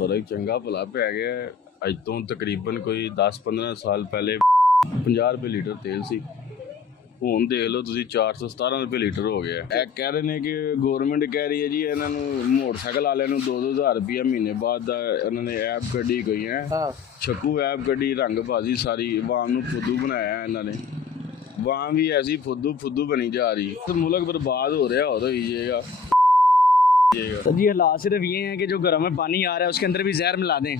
ਫਰਕ ਚੰਗਾ ਭਲਾ ਪੈ ਗਿਆ। ਅੱਜ ਤੋਂ ਤਕਰੀਬਨ ਕੋਈ 10-15 ਸਾਲ ਪਹਿਲੇ 50 ਰੁਪਏ ਲੀਟਰ ਤੇਲ ਸੀ, ਹੁਣ ਦੇਖ ਲਓ ਤੁਸੀਂ 417 ਰੁਪਏ ਲੀਟਰ ਹੋ ਗਿਆ। ਇਹ ਕਹਿ ਰਹੇ ਨੇ ਕਿ ਗਵਰਨਮੈਂਟ ਕਹਿ ਰਹੀ ਹੈ ਜੀ ਇਹਨਾਂ ਨੂੰ ਮੋਟਰਸਾਈਕਲ ਵਾਲਿਆਂ ਨੂੰ 2-2000 ਰੁਪਏ ਮਹੀਨੇ ਬਾਅਦ ਦਾ ਇਹਨਾਂ ਨੇ ਐਪ ਕੱਢੀ ਗਈ ਹੈ। ਛੱਕੂ ਐਪ ਕੱਢੀ, ਰੰਗਬਾਜ਼ੀ ਸਾਰੀ ਆਵਾਮ ਨੂੰ ਫੁੱਦੂ ਬਣਾਇਆ ਇਹਨਾਂ ਨੇ। आवाम भी ऐसी फुद्दू बनी जा रही है, तो मुल्क बर्बाद हो रहा हो ही जाएगा। तो जी हालात सिर्फ ये हैं कि जो घरों में पानी आ रहा है उसके अंदर भी जहर मिला दें,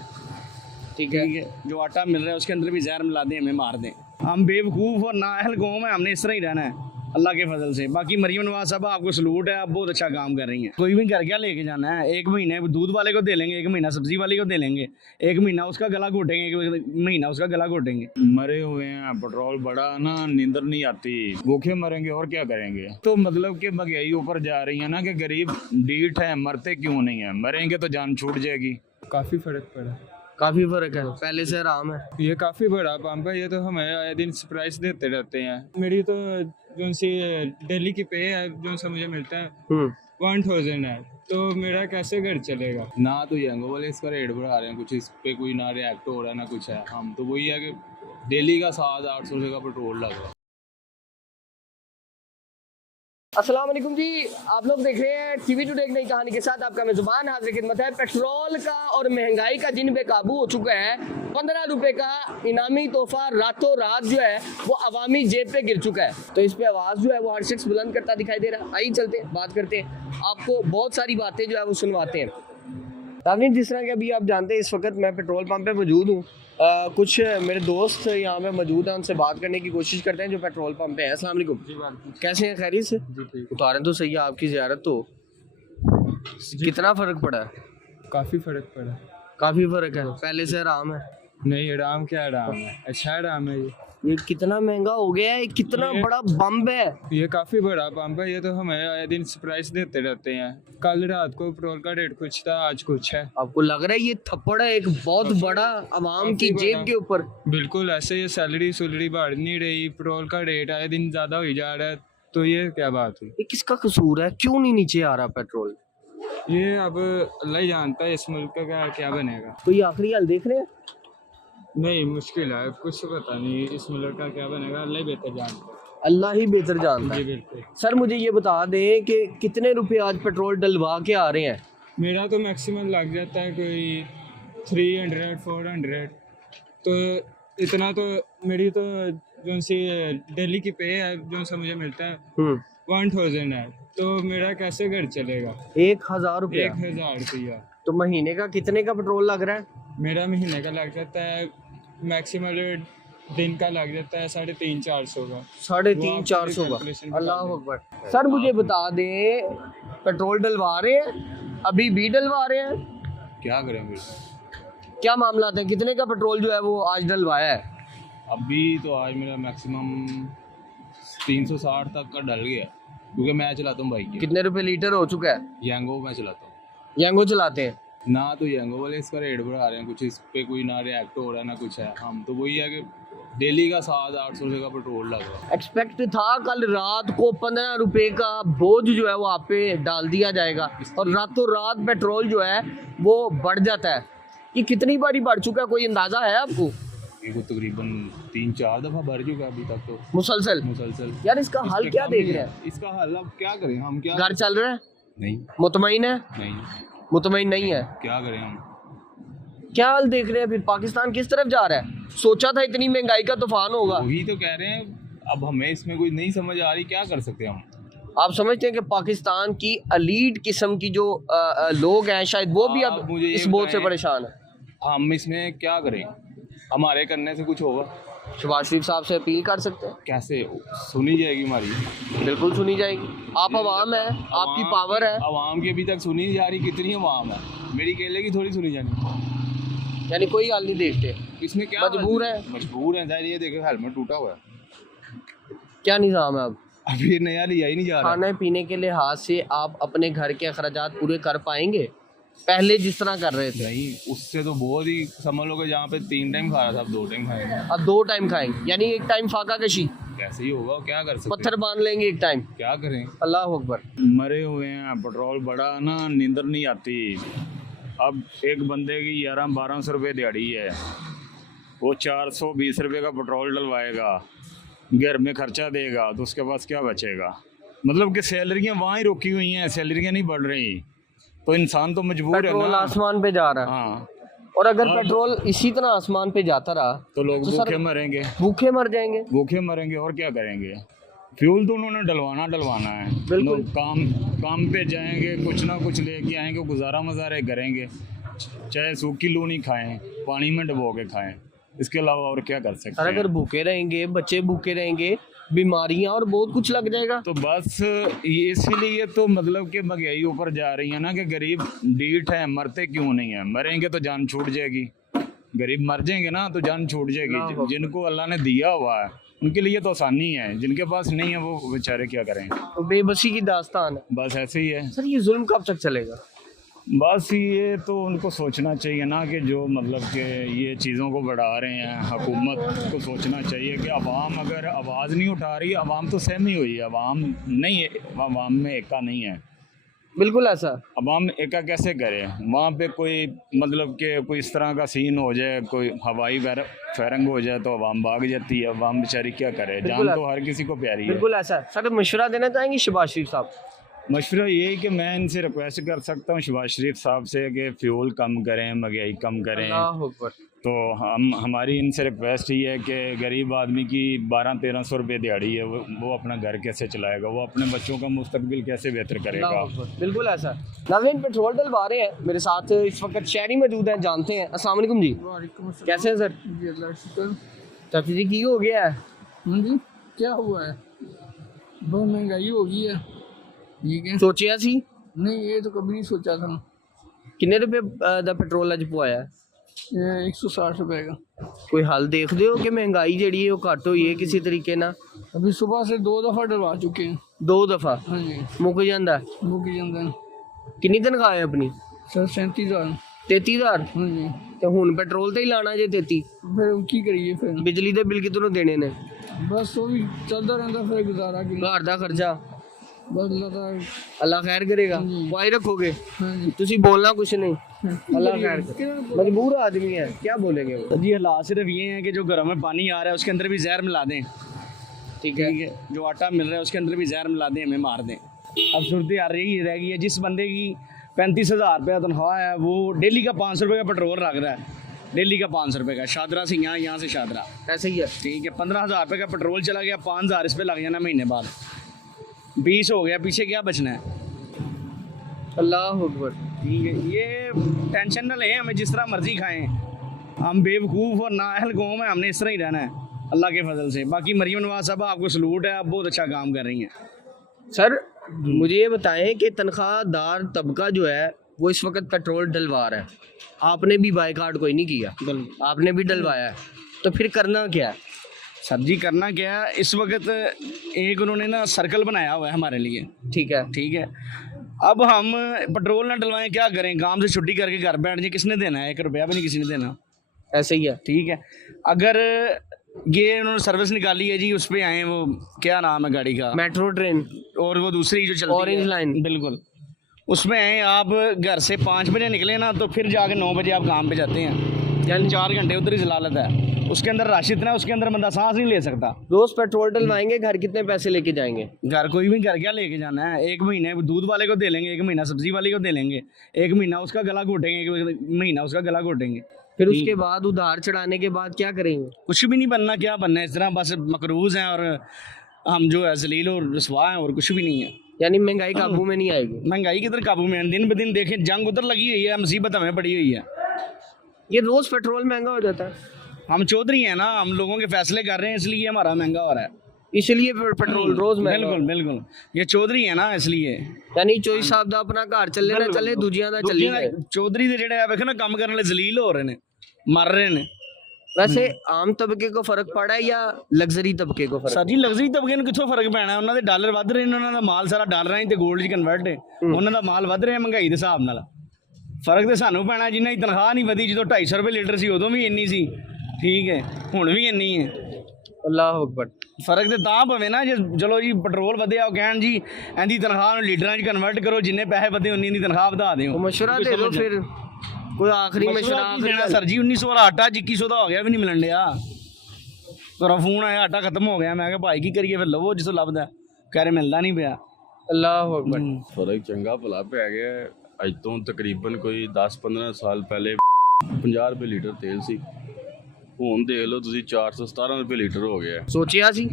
ठीक है। जो आटा मिल रहा है उसके अंदर भी जहर मिला दें, हमें मार दें। हम बेवकूफ़ और नाअहल कौम है, हमने इस तरह ही रहना है अल्लाह के फजल से। बाकी मरियम नवाज साहब आपको सलूट है, आप बहुत अच्छा काम कर रही हैं। कोई भी घर क्या लेके जाना है, एक महीने दूध वाले को दे लेंगे, एक महीना सब्जी वाले को दे लेंगे, एक महीना उसका गला घोटेंगे, एक महीना उसका गला घोटेंगे। मरे हुए हैं, पेट्रोल बढ़ा ना, नींदर नहीं आती, भूखे मरेंगे और क्या करेंगे। तो मतलब कि महंगाई ऊपर जा रही है ना, कि गरीब डीठ है, मरते क्यों नहीं है, मरेंगे तो जान छूट जाएगी। काफ़ी फ़र्क पड़ा, काफ़ी फ़र्क है, पहले से आराम है। ये काफ़ी बड़ा पंप है, ये तो हमें आए दिन सरप्राइज देते रहते हैं। मेरी तो जो सी दिल्ली की पे है, जो सा मुझे मिलता है 1000 है, तो मेरा कैसे घर चलेगा। ना तो यंगो वाले इसका रेट बढ़ा रहे हैं, कुछ इस पे कोई ना रिएक्ट हो रहा है ना कुछ है। हम तो वही है कि डेली का 700-800 रुपये का पेट्रोल लग रहा है। अस्सलाम वालेकुम जी, आप लोग देख रहे हैं टीवी टुडे एक नई कहानी के साथ। आपका मेज़बान हाजिर खिदमत है। पेट्रोल का और महंगाई का जिन बेकाबू हो चुका है, 15 रुपए का इनामी तोहफा रातों रात जो है वो अवामी जेब पे गिर चुका है। तो इस पे आवाज़ जो है वो हर शख्स बुलंद करता दिखाई दे रहा है। आइए चलते हैं, बात करते हैं, आपको बहुत सारी बातें जो है वो सुनवाते हैं। तामीन, जिस तरह के अभी आप जानते हैं इस वक्त मैं पेट्रोल पंप पे मौजूद हूँ। कुछ मेरे दोस्त यहाँ पे मौजूद हैं, उनसे बात करने की कोशिश करते हैं जो पेट्रोल पंप पे हैं। अस्सलाम वालेकुम, कैसे हैं, खैरियत से? उतारें तो सही है, आपकी ज़ियारत तो कितना फ़र्क पड़ा है? काफ़ी फ़र्क पड़ा, काफ़ी फ़र्क है, पहले से आराम है। नहीं आराम क्या आराम है, अच्छा आराम है। ये कितना महंगा हो गया है, कितना बड़ा बम्ब है। ये काफ़ी बड़ा पंप है, ये तो हमें आए दिन सरप्राइज देते रहते हैं। कल रात को पेट्रोल का रेट कुछ था, आज कुछ है। आपको लग रहा है ये थप्पड़ है एक बहुत बड़ा अवाम की जेब के ऊपर? बिल्कुल ऐसे, ये सैलरी बढ़ नहीं रही, पेट्रोल का रेट आए दिन ज़्यादा हो जा रहा है, तो ये क्या बात हुई। ये किसका कसूर है, क्यों नहीं नीचे आ रहा पेट्रोल? ये अब अल्लाह ही जानता है इस मुल्क का क्या बनेगा। तो ये आखिरी हाल देख रहे हैं। नहीं मुश्किल है, कुछ पता नहीं इस मुल्क का क्या बनेगा, अल्लाह ही बेहतर जानता है। अल्लाह ही बेहतर जानता जी है। बिल्कुल। सर मुझे ये बता दें कि कितने रुपए आज पेट्रोल डलवा के आ रहे हैं? मेरा तो मैक्सिमम लग जाता है कोई 300-400, तो इतना तो मेरी तो जो सी दिल्ली की पे है, जो सा मुझे मिलता है 1000 है, तो मेरा कैसे घर चलेगा। 1000 रुपया? 1000 रुपया। तो महीने का कितने का पेट्रोल लग रहा है? मेरा महीने का लग जाता है मैक्सिमम, दिन का लग जाता है 350-400 का। 350-400 का? अल्लाह अकबर। सर मुझे बता दें, पेट्रोल डलवा रहे हैं, अभी भी डलवा रहे हैं, क्या करेंगे, क्या मामला है, कितने का पेट्रोल जो है वो आज डलवाया है? अभी तो आज मेरा मैक्सिमम 360 तक का डल गया, क्योंकि मैं चलाता हूँ बाइक। कितने रुपए लीटर हो चुका है? यंगो मैं चलाता हूँ। यंगो चलाते हैं ना तो यंगो वाले इसका रेट बढ़ा रहे हैं, कुछ इस पे कोई ना रिएक्ट हो रहा है ना कुछ है। हम तो वही है कि डेली का 700-800 रुपये का पेट्रोल लग रहा है। एक्सपेक्ट था कल रात को 15 रुपए का बोझ जो है वो आप पे डाल दिया जाएगा, और रातों रात पेट्रोल जो है वो बढ़ जाता है। ये कितनी बारी बढ़ चुका है, कोई अंदाजा है आपको? ये को तकरीबन 3-4 दफ़ा बढ़ चुका है अभी तक तो, मुसलसल। यार इसका हल क्या देख रहे हैं? इसका हल अब क्या करें हम, क्या घर चल रहा है? नहीं, मुतमईन है? नहीं, मुतमईन नहीं है, क्या करें हम। क्या हाल देख रहे हैं? फिर पाकिस्तान किस तरफ जा रहा है? सोचा था इतनी महंगाई का तूफान होगा। वही तो कह रहे हैं, अब हमें इसमें कोई नहीं समझ आ रही, क्या कर सकते हैं हम। आप समझते हैं कि पाकिस्तान की अलीट किस्म की जो लोग हैं शायद वो भी अब मुझे ये इस बोझ से बताएं, परेशान है। हम इसमें क्या करें, हमारे करने से कुछ होगा? शहबाज शरीफ साहब से अपील कर सकते हैं, कैसे सुनी जाएगी हमारी? बिल्कुल सुनी जाएगी। आप अवाम है, आपकी पावर है। अवाम की अभी तक सुनी नहीं जा रही, कितनी अवाम है, मेरी केले की थोड़ी सुनी जानी। यानी कोई हाल नहीं देखते, इसमें क्या मजबूर है। मजबूर है जाहिर, ये देखो हेलमेट टूटा हुआ है। क्या निज़ाम है अब? अभी ये नया लिया ही नहीं जा रहा। खाने पीने के लिहाज से आप अपने घर के अखराजात पूरे कर पाएंगे पहले जिस तरह कर रहे थे? नहीं, उससे तो बहुत ही समझ लो कि जहाँ पे 3 टाइम खा रहा था अब 2 टाइम खाएंगे। अब 2 टाइम खाएंगे, यानी एक टाइम फाका कशी, कैसे ही होगा, क्या कर सकते पत्थर बांध लेंगे एक टाइम। क्या करें। अल्लाह अकबर। मरे हुए हैं, पेट्रोल बढ़ा ना, नींदर नहीं आती, अब एक बंदे की 1100-1200 रुपये दिहाड़ी है, वो 420 रुपये का पेट्रोल डलवाएगा, घर में खर्चा देगा, तो उसके पास क्या बचेगा? मतलब कि सैलरियाँ वहाँ ही रुकी हुई हैं, सैलरियाँ नहीं बढ़ रही, तो इंसान तो मजबूर है पेट्रोल ना। आसमान पे जा रहा है। हाँ, और अगर पेट्रोल इसी तरह आसमान पे जाता रहा तो लोग तो भूखे सर मरेंगे, भूखे मर जाएंगे। भूखे मरेंगे और क्या करेंगे? फ्यूल तो उन्होंने डलवाना है, बिल्कुल। लोग काम पे जाएंगे, कुछ ना कुछ लेके आएंगे, गुजारा मजारे करेंगे, चाहे सूखी लूनी खाएं, पानी में डुबो के खाएं, इसके अलावा और क्या कर सकते और हैं? अगर भूखे रहेंगे, बच्चे भूखे रहेंगे, बीमारियां और बहुत कुछ लग जाएगा। तो बस ये इसीलिए तो मतलब कि महंगाई ऊपर जा रही है ना, कि गरीब ढीठ है, मरते क्यों नहीं है? मरेंगे तो जान छूट जाएगी, गरीब मर जाएंगे ना तो जान छूट जाएगी। जिनको अल्लाह ने दिया हुआ है उनके लिए तो आसानी है, जिनके पास नहीं है वो बेचारे क्या करें? तो बेबसी की दास्तान है। बस ऐसे ही है। सर ये जुल्म कब तक चलेगा? बस ये तो उनको सोचना चाहिए ना, कि जो मतलब कि ये चीज़ों को बढ़ा रहे हैं, हुकूमत को सोचना चाहिए कि अवाम अगर आवाज़ नहीं उठा रही, अवाम तो सहमी हुई है, अवाम नहीं है, अवाम में एका नहीं है। बिल्कुल ऐसा। अवाम एका कैसे करे? वहाँ पे कोई मतलब कि कोई इस तरह का सीन हो जाए, कोई हवाई फायरिंग हो जाए तो अवाम भाग जाती है, अवाम बेचारी क्या करे? जान तो हर किसी को प्यारी है। बिल्कुल ऐसा। सर मशवरा देना चाहेंगे शहबाज शरीफ साहब? मशवरा यही कि मैं इनसे रिक्वेस्ट कर सकता हूँ शहबाज शरीफ साहब से कि फ्यूल कम करें, महंगाई कम करें। अल्लाह अकबर। तो हमारी इनसे रिक्वेस्ट ही है कि गरीब आदमी की 1200-1300 रुपये दिहाड़ी है, वो अपना घर कैसे चलाएगा, वो अपने बच्चों का मुस्तकबिल कैसे बेहतर करेगा? बिल्कुल ऐसा। नाज़रीन पेट्रोल डलवा रहे हैं, मेरे साथ इस वक्त शहरी मौजूद हैं, जानते हैं। अस्सलाम वालेकुम जी, कैसे हैं सर? चाची जी की हो गया है? जी क्या हुआ है? बहुत महंगाई हो गई है। ठीक है, सोचिया सी नहीं ये तो कभी नहीं सोचा था। किन्ने रुपए दा पेट्रोल अज पवाया? ये 160 रुपए का। कोई हल देख दो कि महंगाई जड़ी है वो घट हुई है किसी तरीके ना? अभी सुबह से 2 दफ़ा डलवा चुके हैं। 2 दफा हाँ जी, मुक जांदा? बुक जाता है किन्नी तनख्वाह है अपनी? सर 37,000। 33,000 हाँ जी, ਤੇ ਹੁਣ ਪੈਟਰੋਲ ਤੇ ਹੀ ਲਾਣਾ ਜੇ 33? फिर की करिए फिर? ਬਿਜਲੀ ਦੇ ਬਿੱਲ ਕਿਤੋਂ ਦੇਣੇ ਨੇ? बस वो भी चलता रहता, फिर गुजारा की ਘਰ ਦਾ ਖਰਚਾ बस लगा। ਅੱਲਾ ਖੈਰ ਕਰੇਗਾ। ਵਾਈ ਰੱਖੋਗੇ? हाँ जी, ਤੁਸੀਂ बोलना कुछ नहीं, अल्लाह खैर करे। मजबूर आदमी है, क्या बोलेंगे वो? जी हालात सिर्फ ये हैं कि जो घरों में पानी आ रहा है उसके अंदर भी जहर मिला दें, ठीक है। जो आटा मिल रहा है उसके अंदर भी जहर मिला दें, हमें मार दें। अब सूरत हाल यही रह गई है, जिस बंदे की 35,000 रुपया तनख्वाह है वो डेली का 500 रुपये का पेट्रोल रख रहा है, डेली का 500 रुपये का, शादरा से यहाँ से शादरा, ऐसे ही है। ठीक है। 15,000 रुपये का पेट्रोल चला गया, 5,000 इस पर लग जाना महीने बाद, 20 हो गया, पीछे क्या बचना है? अल्लाह अकबर। ठीक है, ये टेंशन ना लें, हमें जिस तरह मर्जी खाएं, हम बेवकूफ़ और नाअहल कौम है, हमने इस तरह ही रहना है अल्लाह के फजल से। बाकी मरियम नवाज साहब आपको सलूट है, आप बहुत अच्छा काम कर रही हैं। सर मुझे ये बताएं कि तनख्वाहदार तबका जो है वो इस वक्त पेट्रोल डलवा रहा है, आपने भी बाइकाट कोई नहीं किया, आपने भी डलवाया है, तो फिर करना क्या है? सर जी करना क्या है, इस वक्त एक उन्होंने ना सर्कल बनाया हुआ है हमारे लिए, ठीक है। ठीक है। अब हम पेट्रोल ना डलवाएं, क्या करें? काम से छुट्टी करके घर बैठ जाए, किसने देना है? 1 रुपया भी नहीं किसी ने देना, ऐसे ही है। ठीक है। अगर ये उन्होंने सर्विस निकाली है जी, उस पर आए, वो क्या नाम है गाड़ी का, मेट्रो ट्रेन, और वो दूसरी जो चलती ऑरेंज है, लाइन, बिल्कुल, उसमें आए आप, घर से 5 बजे निकले ना तो फिर जाके 9 बजे आप काम पे जाते हैं, यानी 4 घंटे उधर ही जलालत है। उसके अंदर रश इतना है, उसके अंदर बंदा सांस नहीं ले सकता। रोज पेट्रोल डलवाएंगे, घर कितने पैसे लेके जाएंगे? घर कोई भी घर क्या लेके जाना है? 1 महीने दूध वाले को दे लेंगे, 1 महीना सब्जी वाले को दे लेंगे, 1 महीना उसका गला घोटेंगे, 1 महीना उसका गला घोटेंगे। फिर उसके बाद उधार चढ़ाने के बाद क्या करेंगे? कुछ भी नहीं बनना, क्या बनना है? इस तरह बस मकरूज हैं और हम जो है जलील और रसवा हैं, और कुछ भी नहीं है। यानी महंगाई काबू में नहीं आएगी? महंगाई किधर काबू में है? दिन ब दिन देखें जंग उधर लगी हुई है, मुसीबत हमें पड़ी हुई है। ये रोज पेट्रोल महंगा हो जाता है? हम चौधरी हैं ना, हम लोगों के फैसले कर रहे हैं, इसलिए हमारा महंगा हो रहा है, इसलिए पेट्रोल रोज महंगा? बिल्कुल बिल्कुल, ये चौधरी है ना इसलिए। यानी चोई साहब दा अपना घर चले ना चले, दूजियां दा चली जाए। चौधरी दे जेड़े वेखे ना काम करने वाले जलील हो रहे ने, मर रहे ने। वैसे आम तबके को फर्क पड़ा है या लग्जरी तबके को फर्क? सर जी लग्जरी तबके ਨੂੰ ਕਿੱਥੋਂ ਫਰਕ ਪੈਣਾ? ਉਹਨਾਂ ਦੇ ਡਾਲਰ ਵੱਧ ਰਹੇ ਨੇ, ਉਹਨਾਂ ਦਾ ਮਾਲ ਸਾਰਾ ਡਾਲਰਾਂ 'ਚ ਤੇ 골ਡ 'ਚ ਕਨਵਰਟ ਹੈ, ਉਹਨਾਂ ਦਾ ਮਾਲ ਵੱਧ ਰਿਹਾ ਮਹਿੰਗਾਈ ਦੇ ਹਿਸਾਬ ਨਾਲ। ਫਰਕ ਤੇ ਸਾਨੂੰ ਪੈਣਾ, ਜਿੰਨਾ ਦੀ ਤਨਖਾਹ ਨਹੀਂ ਵਧੀ, ਜਦੋਂ 250 ਰੁਪਏ ਲੀਟਰ ਸੀ ਉਦੋਂ ਵੀ ਇੰਨੀ ਸੀ, ਠੀਕ ਹੈ, ਹੁਣ ਵੀ ਇੰਨੀ ਹੈ। ਅੱਲਾਹੁ ਅਕਬਰ। ਫਰਕ ਤੇ ਤਾਂ ਪਵੇ ਨਾ, ਜੇ ਚਲੋ ਜੀ ਪੈਟਰੋਲ ਵਧਿਆ ਉਹ ਕਹਿਣ ਜੀ ਇਹਦੀ ਤਨਖਾਹ ਨੂੰ ਲੀਟਰਾਂ 'ਚ ਕਨਵਰਟ ਕਰੋ, ਜਿੰਨੇ ਪੈਸੇ ਵਧੇ ਉਨੀ ਦੀ ਤਨਖਾਹ ਵਧਾ ਦਿਓ। ਮਸ਼ਵਰਾ ਦੇ ਦਿਓ ਫਿਰ। कोई आखिरी में ਮਸਲਾ शराब ਕੀ ਦੇਣਾ ਸਰ ਜੀ 1900 ਵਾਲਾ ਆਟਾ 2100 ਦਾ ਹੋ ਗਿਆ ਵੀ ਨਹੀਂ ਮਿਲਣ ਡਿਆ ਘਰੋਂ ਫੋਨ ਆਇਆ ਆਟਾ ਖਤਮ ਹੋ ਗਿਆ ਮੈਂ ਕਿਹਾ ਭਾਈ ਕੀ ਕਰੀਏ ਫਿਰ ਲਵੋ ਜਿੱਥੋਂ ਲੱਭਦਾ ਕਹਿ ਰਹੇ ਮਿਲਦਾ ਨਹੀਂ ਪਿਆ अल्लाह अकबर। ਫਰਕ ਚੰਗਾ ਭਲਾ ਪੈ ਗਿਆ ਹੈ। ਅੱਜ ਤੋਂ ਤਕਰੀਬਨ ਕੋਈ 10-15 ਸਾਲ ਪਹਿਲੇ 50 ਰੁਪਏ ਲੀਟਰ ਤੇਲ ਸੀ, ਹੁਣ ਦੇਖ ਲਓ ਤੁਸੀਂ 417 ਰੁਪਏ ਲੀਟਰ ਹੋ ਗਿਆ। सोचिया सी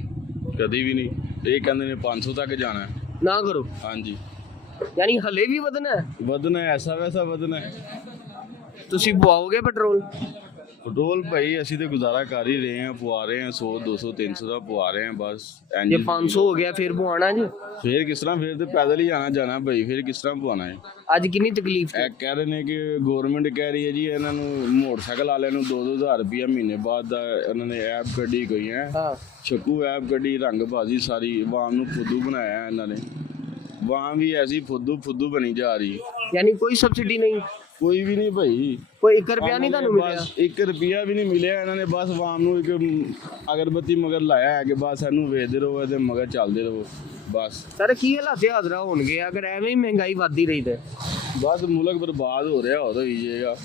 ਕਦੀ ਵੀ ਨਹੀਂ। ਇਹ ਕਹਿੰਦੇ ਨੇ 500 ਤੱਕ ਜਾਣਾ ਹੈ। ना करो, ਹਾਂਜੀ यानी हले भी वदना है। ਵਧਣਾ ਹੈ, ਐਸਾ ਵੈਸਾ ਵਧਣਾ ਹੈ। तुसी पवाओगे पेट्रोल? ਪੈਟਰੋਲ ਭਾਈ ਅਸੀਂ ਤੇ ਗੁਜ਼ਾਰਾ ਕਰ ਹੀ ਰਹੇ ਹਾਂ, ਪਵਾ ਰਹੇ ਹਾਂ 100 200 300 ਦਾ ਪਵਾ ਰਹੇ ਹਾਂ ਬਸ। ਇੰਝ ये 500 हो गया फिर पवाना जी। ਫੇਰ ਕਿਸ ਤਰ੍ਹਾਂ, ਫੇਰ ਤੇ ਪੈਦਲ ਹੀ ਆਣਾ ਜਾਣਾ ਭਾਈ, ਫੇਰ ਕਿਸ ਤਰ੍ਹਾਂ ਪਵਾਣਾ ਹੈ। आज कितनी तकलीफ है? ਇਹ ਕਹਿ ਰਹੇ ਨੇ ਕਿ ਗਵਰਨਮੈਂਟ ਕਹਿ ਰਹੀ ਹੈ ਜੀ ਇਹਨਾਂ ਨੂੰ ਮੋਟਰਸਾਈਕਲ ਵਾਲਿਆਂ ਨੂੰ 2-2000 ਰੁਪਇਆ ਮਹੀਨੇ ਬਾਅਦ ਦਾ ਇਹਨਾਂ ਨੇ ਐਪ ਕੱਢੀ ਗਈ ਹੈ। हाँ ਛੱਕੂ ਐਪ ਕੱਢੀ, ਰੰਗਬਾਜ਼ੀ ਸਾਰੀ, ਆਵਾਮ ਨੂੰ ਫੁੱਦੂ ਬਣਾਇਆ ਇਹਨਾਂ ਨੇ। ਆਵਾਮ ਵੀ ਐਸੀ ਫੁੱਦੂ ਬਣੀ ਜਾ ਰਹੀ, यानी कोई सब्सिडी नहीं, ਕੋਈ ਵੀ ਨਹੀਂ ਭਾਈ। कोई 1 रुपया नहीं थानू मिला? ਬਸ 1 ਰੁਪਿਆ ਵੀ ਨਹੀਂ ਮਿਲਿਆ ਇਹਨਾਂ ਨੇ। ਬਸ ਆਵਾਮ ਨੂੰ ਇੱਕ ਅਗਰਬੱਤੀ ਮਗਰ ਲਾਇਆ ਹੈ ਕਿ ਬਸ ਇਹਨੂੰ ਵੇਚਦੇ ਰਹੋ, ਇਹਦੇ ਮਗਰ ਚੱਲਦੇ ਰਹੋ ਬਸ। सर की हालात हाजरा होणगे अगर एवें ही महंगाई बढ़ती रही तो? ਬਸ ਮੁਲਕ ਬਰਬਾਦ ਹੋ ਰਿਹਾ, ਹੋ ਤਾਂ ਹੀ ਜਾਏਗਾ।